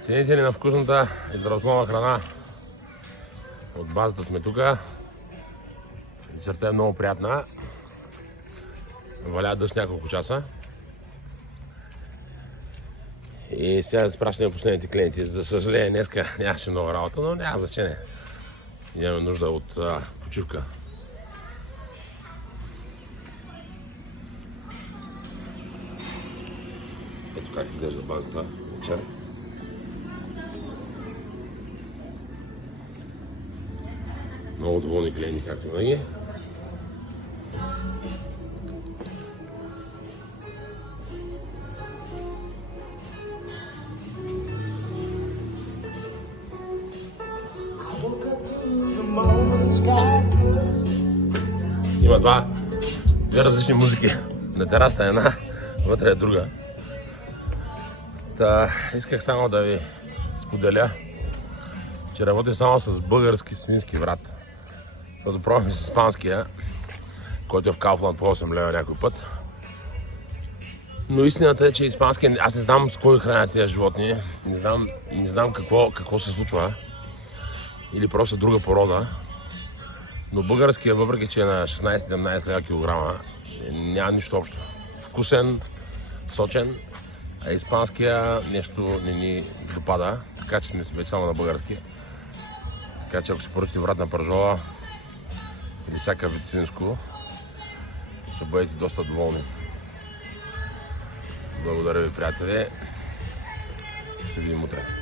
Ценители на вкусната и здравословна храна. От базата сме тука. Вечерта е много приятна. Валя дъжд няколко часа. И сега спращаме последните клиенти. За съжаление, днеска нямаше много работа, но няма значение. Нямаме нужда от почивка. Ето как изглежда базата вечер. Много доволни клиенти, както винаги. Има две различни музики. На терасата една, вътре е друга. Исках само да ви споделя, че работя само с български свински врат. Защото пробваме с испанския, който е в Kaufland по 8 лева някой път. Но истината е, че испанския, аз не знам с кой хранят тези животни, не знам какво се случва. Или просто друга порода. Но българския, въпреки че е на 16-17 лева килограма, няма нищо общо. Вкусен, сочен, а испанския нещо не ни допада, така че сме вече само на български. Така че ако си поръчате врат на пържола или всякакъв вид свинско, ще бъдете доста доволни. Благодаря ви, приятели. Ще видим утре.